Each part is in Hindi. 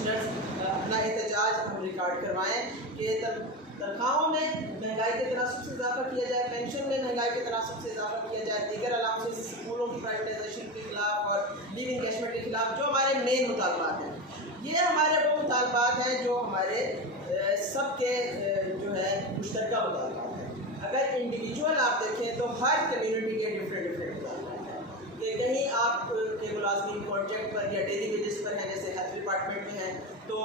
पेंशनर्स अपना एहतजाज हम रिकॉर्ड करवाएँ कि तनख्वाहों में महंगाई के तनासब से इजाफा किया जाए, पेंशन में महंगाई के तनासब से इजाफा किया जाए, दीगर अलाउंसेस, स्कूलों की प्राइवेटाइजेशन के खिलाफ और लिविंग एंगेजमेंट के खिलाफ जो हमारे मेन मुतालबात हैं। ये हमारे वो मुतालबात हैं जो हमारे सबके जो है मुश्तरका मुतालबात हैं। अगर इंडिविजुअल आप देखें तो हर कम्यूनिटी के डिफरेंट मुतालबात हैं कि कहीं आप के मुलाजमीन कॉन्ट्रैक्ट पर या डेली बेसिस पर हैं, जैसे हेल्थ डिपार्टमेंट में हैं तो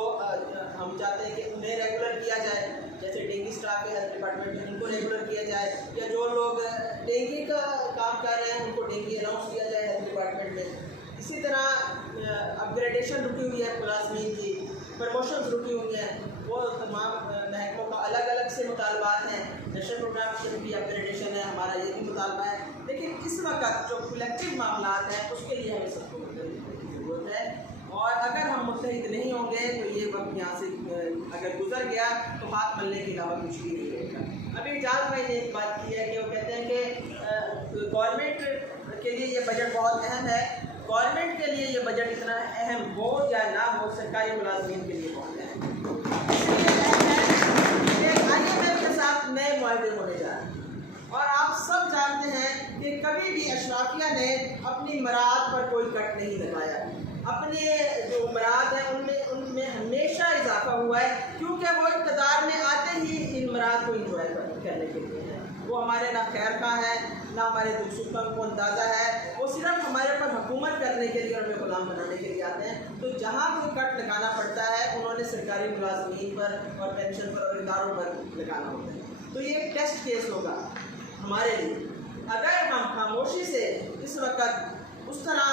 हम चाहते हैं कि उन्हें रेगुलर किया जाए, जैसे डेंगू स्टाफ है हेल्थ डिपार्टमेंट में उनको रेगुलर किया जाए, या जो लोग डेंगू का काम कर रहे हैं उनको डेंगू अनाउंस किया जाए हेल्थ डिपार्टमेंट में। इसी तरह अपग्रेडेशन रुकी हुई है मुलाजमीन की, प्रमोशन रुकी हुई हैं, वो तमाम महकमों का अलग अलग से मुतालबात हैं। नेशनल प्रोग्राम की भी अपग्रेडेशन है, हमारा ये भी मुतालबा है। लेकिन इस वक्त जो कलेक्टिव मामला हैं उसके लिए हमें सबको मुतहद होने की ज़रूरत है, और अगर हम मुतहद नहीं होंगे तो ये वक्त यहाँ से अगर गुजर गया तो हाथ मलने के अलावा कुछ भी नहीं रहेगा। अभी इजाज़ भाई ने एक बात की है कि वो कहते हैं कि गवर्नमेंट के लिए ये बजट बहुत अहम है। गवर्नमेंट के लिए ये बजट इतना अहम हो या ना हो, सरकारी मुलाजमीन के लिए बहुत अहम है। IMF के साथ नए मुआहदे होने जा रहे हैं, और आप सब जानते हैं कि कभी भी अशराफिया ने अपनी मराद पर कोई कट नहीं लगाया। अपने जो मराद हैं उनमें हमेशा इजाफा हुआ है, क्योंकि वो इक़्तिदार में आते ही इन मराद को इंजॉय करने के लिए है। वो हमारे ना खैर खा है, ना हमारे दुख सुख का उनको अंदाज़ा है, वो सिर्फ हमारे पर हुकूमत करने के लिए और हमें गुलाम बनाने के लिए आते हैं। तो जहाँ कोई कट लगाना पड़ता है उन्होंने सरकारी मुलाजमीन पर और पेंशन पर और इदारों पर लगाना होता है। तो ये एक टेस्ट केस होगा हमारे लिए, अगर हम खामोशी से इस वक्त उस तरह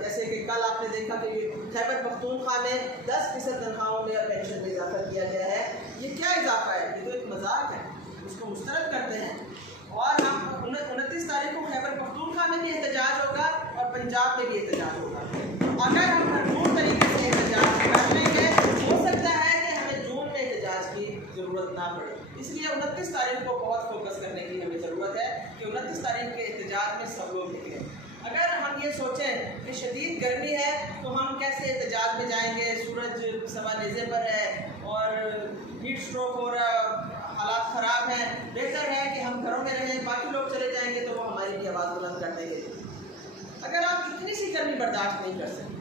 जैसे कि कल आपने देखा कि खैबर पख्तूनख्वा में 10% तनख्वाहों में और पेंशन में इजाफा किया गया है। ये क्या इजाफा है? ये तो एक मजाक है, उसको मुस्तरद करते हैं। और हम 29 तारीख को खैबर पख्तूनख्वा में भी एहतजाज होगा और पंजाब में भी एहतजाज होगा। अगर हम भरपूर तरीके से एहतजाज कर लेंगे हो सकता है कि हमें जून में एहतजाज की ज़रूरत ना पड़े। इसलिए 29 तारीख को बहुत फोकस करने की हमें ज़रूरत है कि 29 तारीख के एहतजाज में सब लोग निकलें। अगर हम ये सोचें कि शदीद गर्मी है तो हम कैसे एहतजाज में जाएंगे, सूरज सवा नेज़े पर है और हीट स्ट्रोक हो रहा है, हालात ख़राब हैं, बेहतर है कि हम घरों में रहें, बाकी लोग चले जाएंगे तो वो हमारी भी आवाज़ बुलंद कर देंगे। अगर आप इतनी सी गर्मी बर्दाश्त नहीं कर सकते,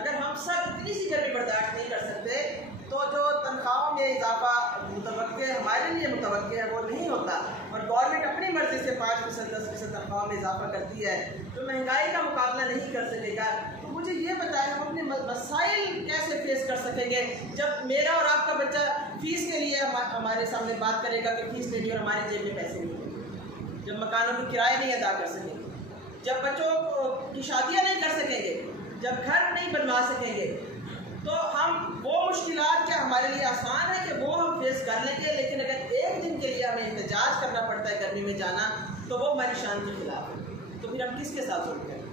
अगर हम सब इतनी सी गर्मी बर्दाश्त नहीं कर सकते, तो जो तनख्वाहों में इजाफा मुतवक्के हमारे लिए मुतवक्के है वो नहीं होता, और गवर्नमेंट अपनी मर्ज़ी से 5% 10% तनख्वाह में इजाफा करती है तो महंगाई का मुकाबला नहीं कर सकेगा। तो मुझे ये बताएं, हम अपने मसाइल कैसे फेस कर सकेंगे जब मेरा और आपका बच्चा फ़ीस के लिए हमारे सामने बात करेगा कि फ़ीस लेनी और हमारी जेब में पैसे नहीं होंगे, जब मकानों की किराए नहीं अदा कर सकेंगे, जब बच्चों की शादियाँ नहीं कर सकेंगे, जब घर नहीं बनवा सकेंगे, तो हम वो मुश्किलात क्या हमारे लिए आसान है कि वो हम फेस कर लेंगे। लेकिन अगर एक दिन के लिए हमें एहतजाज करना पड़ता है गर्मी में जाना, तो वो हमारी शान के खिलाफ है। तो फिर हम किसके साथ जुल्म करें?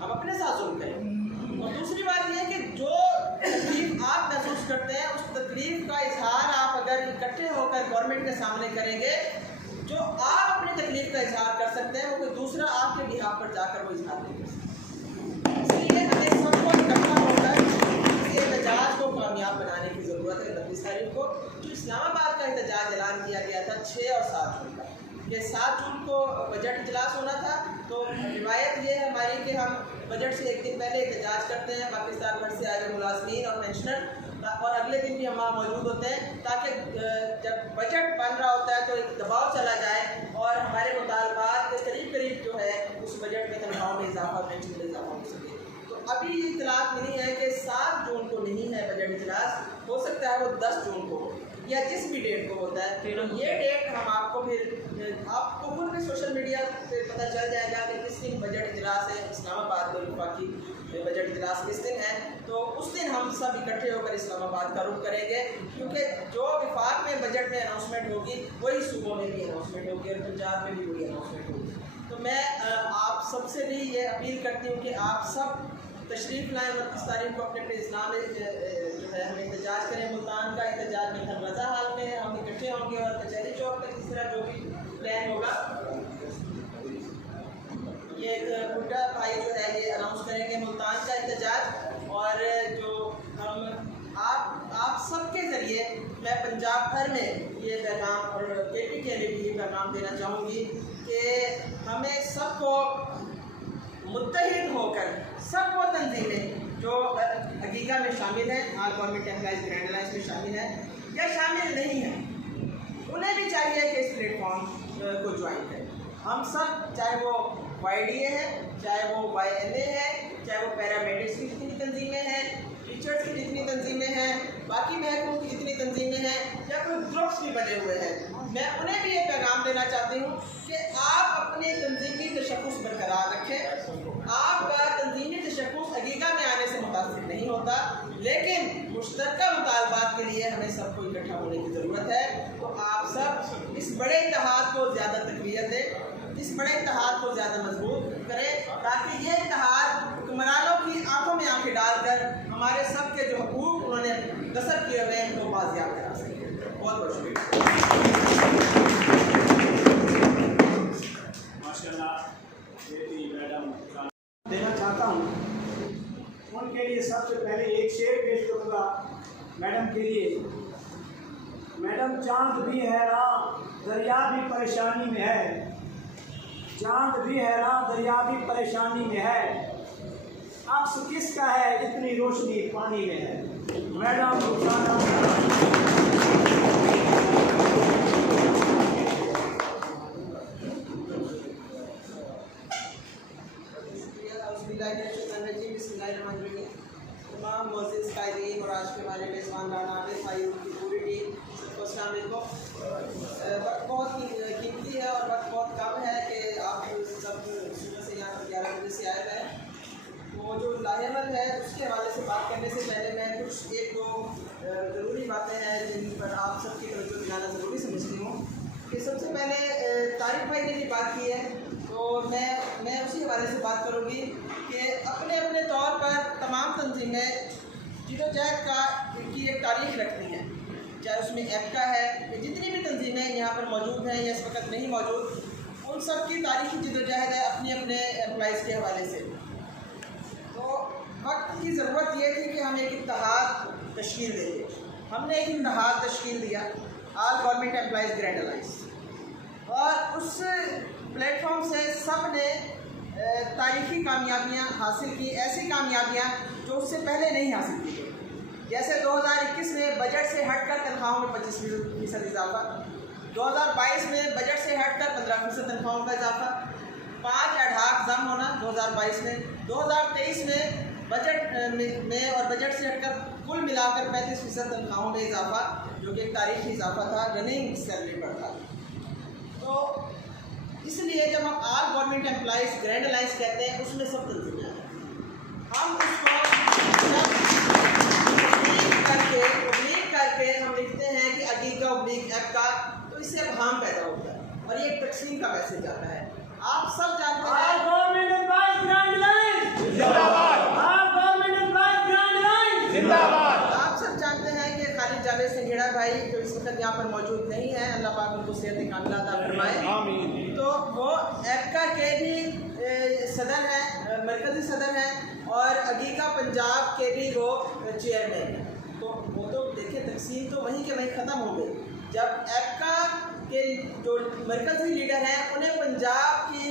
हम अपने साथ जुल्म करें। और दूसरी बात यह है कि जो तकलीफ आप महसूस करते हैं उस तकलीफ का इजहार आप अगर इकट्ठे होकर गवर्नमेंट के सामने करेंगे, जो आप अपनी तकलीफ का इजहार कर सकते हैं वो कोई दूसरा आपके बिहाफ पर जाकर वो इजहार नहीं कर सकता। इसलिए हमें सबको इकट्ठा होकर एहतजाज को कामयाब बनाने की ज़रूरत है। 29 तारीख को जो इस्लामाबाद का एहतजाज ऐलान किया गया था 6 और 7 जून का, कि 7 जून को बजट इजलास होना था, तो रिवायत ये है हमारी कि हम बजट से एक दिन पहले एहतजाज करते हैं, पाकिस्तान भर से आए हुए मुलाजमीन और पेंशनर, और अगले दिन भी हम वहाँ मौजूद होते हैं ताकि जब बजट बन रहा होता है तो एक दबाव चला जाए और हमारे मुतालबात के करीब करीब जो है उस बजट में तनख्वाहों में इजाफा, पेंशन में इजाफा हो सके। तो अभी ये इतलात मिली है कि 7 जून को नहीं है बजट इजलास, हो सकता है वो 10 जून को हो या जिस भी डेट को होता है। फिर ये डेट हम आपको खुद भी सोशल मीडिया पे पता चल जाएगा कि किस दिन बजट इजलास है, इस्लामाबाद में वफाकी बजट इजलास किस दिन है। तो उस दिन हम सब इकट्ठे होकर इस्लामाबाद का रुख करेंगे, क्योंकि जो विफाक में बजट में अनाउंसमेंट होगी वही सूबों में भी अनाउंसमेंट होगी और पंजाब में भी वही अनाउंसमेंट होगी। तो मैं आप सबसे भी ये अपील करती हूँ कि आप सब तशरीफ़ लाएँ 29 तारीख को अपने अपने इस्लाम में जो है हम एहतजाज करें। मुल्तान का एहतजाज में रज़ा हाल में हम इकट्ठे होंगे और कचहरी चौक पर इस तरह जो भी प्लान होगा ये बुड्ढा भाई जो है ये अनाउंस करेंगे मुल्तान का एहतजाज, और जो हम पंजाब भर में ये पैगाम और KP के लिए भी ये पैगाम देना चाहूँगी कि हमें सबको मुत्तहिद होकर सब वो तंजीमें जो अकीका में शामिल हैं, all government employees grand alliance में शामिल हैं या शामिल नहीं हैं, उन्हें भी चाहिए कि इस प्लेटफॉर्म को ज्वाइन करें। हम सब, चाहे वो YDA है, चाहे वो YNA है, चाहे वो पैरामेडिक्स की जितनी तंजीमें हैं, टीचर्स की जितनी तंजीमें हैं, बाकी महकमों की जितनी तंजीमें हैं, या कोई ग्रुप्स भी बने हुए हैं, मैं उन्हें भी ये पैगाम देना चाहती हूँ कि आप अपने तंजीमी तशख़्ख़ुस बरकरार रखें। आपका तंजीमी तशख़्ख़ुस अकीका में आने से मुतासिर नहीं होता, लेकिन मुश्तरका मुतालबात के लिए हमें सबको इकट्ठा होने की ज़रूरत है। तो आप सब इस बड़े इत्तेहाद को ज़्यादा तक़वियत दें, इस बड़े इत्तेहाद को ज़्यादा मजबूत करें, ताकि ये इत्तेहाद हुक्मरानों की आंखों में आंखें डालकर हमारे सब के जो हकूक़ उन्होंने गसब किए हुए हैं उनको बाज़ियाब करा सकें। बहुत बहुत शुक्रिया। देना चाहता हूँ उनके लिए सबसे पहले एक शेर पेश करूँगा मैडम के लिए। मैडम, चांद भी हैरान दरिया भी परेशानी में है, चांद भी हैरान दरिया भी परेशानी में है, अक्स किसका है इतनी रोशनी पानी में है। मैडम तमाम मोअज़्ज़िज़ कायदीन और आज के हमारे मेज़बान राना आबिद भाई, उनकी पूरी टीम सबको अस्सलाम वालेकुम। वक्त बहुत कीमती है और वक्त बहुत कम है कि आप सब सुबह से यहाँ पर 11 बजे से आए हैं। वो जो लाहेमल है उसके हवाले से बात करने से पहले मैं कुछ एक दो ज़रूरी बातें हैं जिन पर आप सबकी तवज्जो दिलाना ज़रूरी समझती हूँ। कि सबसे पहले तारिक भाई ने भी बात की है, तो मैं उसी हवाले से बात करूँगी कि अपने अपने तौर पर तमाम तंजीमें जिदोजहद की एक तारीख रखती हैं, चाहे उसमें एप्का है, जितनी भी तंजीमें यहाँ पर मौजूद हैं या इस वक्त नहीं मौजूद, उन सब की तारीखी जिदोजहद है अपने अपने एम्प्लॉइज़ के हवाले से। तो वक्त की ज़रूरत यह थी कि हम एक इत्तेहाद तश्कील देंगे। हमने एक इत्तेहाद तश्कील दिया, all government employees grand alliance, और उस प्लेटफॉर्म से सब ने तारीख़ी कामयाबियाँ हासिल की, ऐसी कामयाबियाँ जो उससे पहले नहीं हासिल की गई। जैसे 2021 में बजट से हटकर तनख्वाहों में 25% इजाफा, 2022 में बजट से हटकर 15% तनख्वाहों का इजाफा, 5 अढ़ाक जम होना 2022 में, 2023 में बजट में और बजट से हटकर कुल मिलाकर 35% तनख्वाहों में इजाफा, जो कि एक तारीख़ी इजाफा था, रनिंग सैलरी पर था। तो इसलिए जब हम all government employees grand alliance कहते हैं उसमें सब तंजीमें आए, हम उसको उम्मीद करके हम लिखते हैं कि अकीका ऑब्लिक एप्का, तो इससे अबहाम पैदा होता है और ये एक तकसीम का मैसेज आता है। आप सब जानते हैं आप सब जानते हैं कि खालिद जावेद संघेड़ा भाई जो इस वक्त यहाँ पर मौजूद नहीं है, अल्लाह पाक उनको सेहत कामिला अता फरमाए, तो वो एप्का के भी सदर हैं, मरकज़ी सदर हैं, और अकीका पंजाब के भी वो चेयरमैन हैं। तो वो तो देखिए तकसीम तो वहीं के वहीं ख़त्म हो गई। जब एप्का के जो मरकज़ी लीडर हैं उन्हें पंजाब की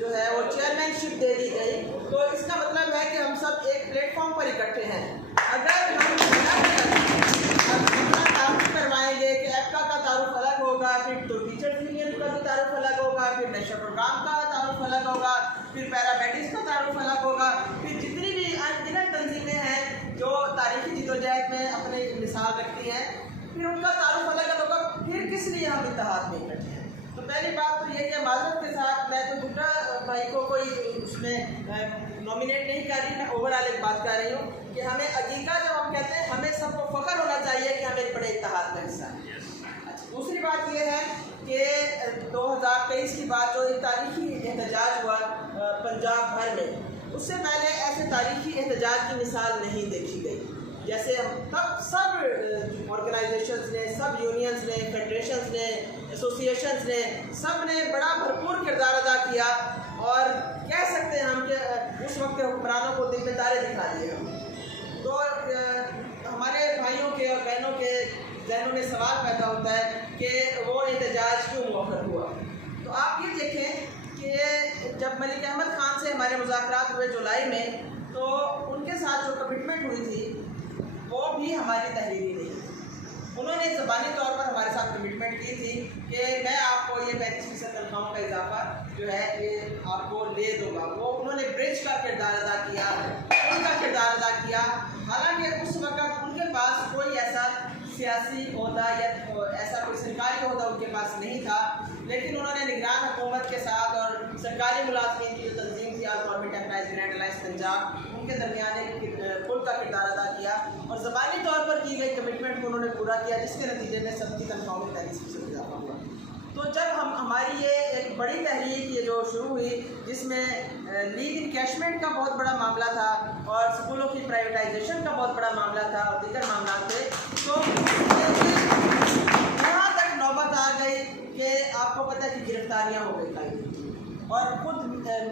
जो है वो चेयरमैनशिप दे दी गई, तो इसका मतलब है कि हम सब एक प्लेटफॉर्म पर इकट्ठे हैं। अगर हम तारुफ करवाएंगे कि एप्का का तारुफ अलग होगा, फिर तो टीचर्स यूनियन का भी तारुफ अलग होगा, फिर नेशनल प्रोग्राम का तारुफ अलग होगा, फिर पैरामेडिक्स का तारुफ अलग होगा, फिर जितनी भी अनगिनत तंजीमें हैं जो तारीखी जिदोजहद में अपनी मिसाल रखती हैं, फिर उनका तारुफ अलग अलग होगा, फिर किस लिए हम इत्तेहाद में इकट्ठे हैं। तो पहली बात तो ये कि माजरत के साथ मैं तो भुट्टा भाई को कोई उसमें नॉमिनेट नहीं कर रही, मैं ओवरऑल एक बात कर रही हूँ कि हमें अकीका जब हम कहते हैं हमें सबको फ़ख्र होना चाहिए कि हम एक बड़े इत्तेहाद का हिस्सा हैं। अच्छा, दूसरी बात ये है कि 2023 की बात जो एक तारीखी एहतजाज हुआ पंजाब भर में, उससे पहले ऐसे तारीखी एहतजाज की मिसाल नहीं देखी गई। जैसे हम तब सब ऑर्गेनाइजेशंस ने, सब यूनियंस ने, फेडरेशंस ने, एसोसिएशंस ने, सब ने बड़ा भरपूर किरदार अदा किया, और कह सकते हैं हम कि उस वक्त के हुक्मरानों को दिल में तारे दिखा दिए हम। तो हमारे भाइयों के और बहनों के जहनों में सवाल पैदा होता है कि वो एहतजाज क्यों मौखर हुआ। तो आप ये देखें कि जब मलिक अहमद ख़ान से हमारे मुज़ाकरात हुए जुलाई में, तो उनके साथ जो कमिटमेंट हुई थी वो भी हमारी तहरीरी नहीं। उन्होंने ज़बानी तौर पर हमारे साथ कमिटमेंट की थी कि मैं आपको ये 35% तनख्वाहों का इजाफा जो है ये आपको ले दूँगा। वो उन्होंने ब्रिज का किरदार अदा किया, उनका किरदार अदा किया। हालांकि उस वक़्त उनके पास कोई ऐसा सियासी ओहदा या ऐसा कोई सरकारी ओहदा उनके पास नहीं था, लेकिन उन्होंने निगरान हुकूमत के साथ और सरकारी मुलाजमीन की जो तंजीम थी all government employees grand alliance Punjab, उनके दरमियान एक पुल का किरदार अदा किया और ज़बानी तौर पर की गई कमिटमेंट को उन्होंने पूरा किया, जिसके नतीजे में सबकी तनख्वाहों में 35% इजाफा हुआ। तो जब हमारी ये एक बड़ी तहरीक ये जो शुरू हुई, जिसमें लीव इनकैशमेंट का बहुत बड़ा मामला था और स्कूलों की प्राइवेटाइजेशन का बहुत बड़ा मामला था और दीगर मामला थे, तो यहाँ तक नौबत आ गई कि आपको पता है कि गिरफ्तारियाँ हो गई कायदे और खुद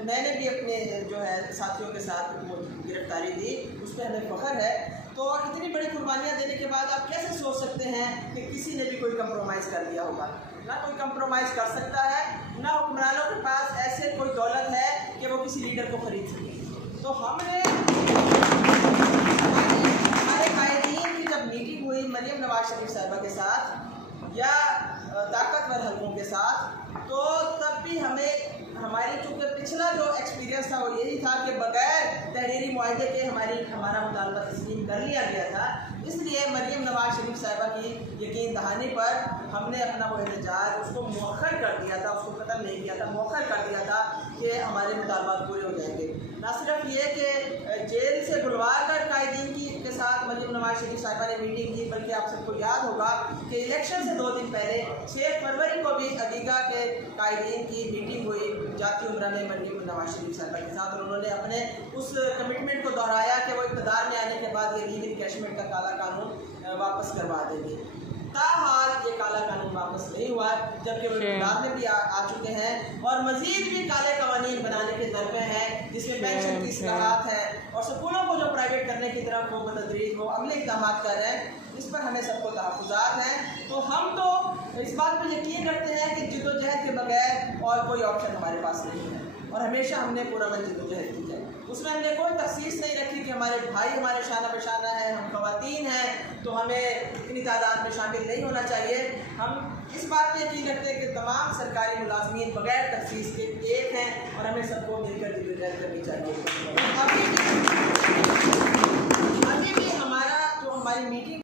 मैंने भी अपने जो है साथियों के साथ वो गिरफ्तारी दी, उस पर हमें फ़ख्र है। तो इतनी बड़ी कुर्बानियाँ देने के बाद आप कैसे सोच सकते हैं कि किसी ने भी कोई कंप्रोमाइज़ कर दिया होगा? ना कोई कंप्रोमाइज़ कर सकता है, ना हुक्मरानों के पास ऐसे कोई दौलत है कि वो किसी लीडर को ख़रीद सके। तो हमने हमारे कायदीन की जब मीटिंग हुई मरियम नवाज शरीफ साहिबा के साथ या ताकतवर हल्कों के साथ, तो तब भी हमें हमारी चूँकि पिछला जो एक्सपीरियंस था वो यही था कि बग़ैर तहरीरी मुआहदे के हमारा मुतालबा तस्लीम कर लिया गया था। इसलिए मरियम नवाज शरीफ साहिबा की यकीन दहानी पर हमने अपना वो एहतजाज उसको मौखर कर दिया था, उसको ख़त्म नहीं किया था, मौखर कर दिया था कि हमारे मुतालबात पूरे हो जाएंगे। ना सिर्फ ये कि जेल से बुलवा कर कायदीन की के साथ मरियम नवाज शरीफ साहिबा ने मीटिंग की, बल्कि आप सबको याद होगा कि इलेक्शन से 2 दिन पहले 6 फरवरी को भी अगीगा के कायदीन की मीटिंग हुई जाती उम्रा में मरियम नवाज शरीफ साहिबा के साथ, और उन्होंने अपने उस कमिटमेंट को दोहराया कि वो इक़्तिदार में आने के बाद ये लीव इनकैशमेंट का काला कानून वापस करवा देंगे। ताहाल ये काला कानून वापस नहीं हुआ, जबकि वो इक़्तिदार में भी आ चुके हैं और मज़ीद भी काले कवानीन बनाने के दर पे हैं, जिसमें पेंशन की इस्लाहात है और स्कूलों को जो प्राइवेट करने की तरफ वो बतदरीज वो अमली इक़दाम कर रहे हैं। इस पर हमें सबको तहफ़्फ़ुज़ात हैं। तो हम तो इस बात पर यकीन रखते हैं कि जिद्दोजहद के बगैर और कोई ऑप्शन हमारे पास नहीं है और हमेशा हमने पूरा मन जिद्दोजहद की है। उसमें हमने कोई तखसीस नहीं रखी कि हमारे भाई हमारे शाना बशाना है, हम ख़वातीन हैं तो हमें इतनी तादाद में शामिल नहीं होना चाहिए। हम इस बात पर यकीन रखते हैं कि तमाम सरकारी मुलाजमीन बग़ैर तखसीस के एक हैं और हमें सबको मिलकर जिद्दोजहद करनी चाहिए। अभी भी हमारा जो हमारी मीटिंग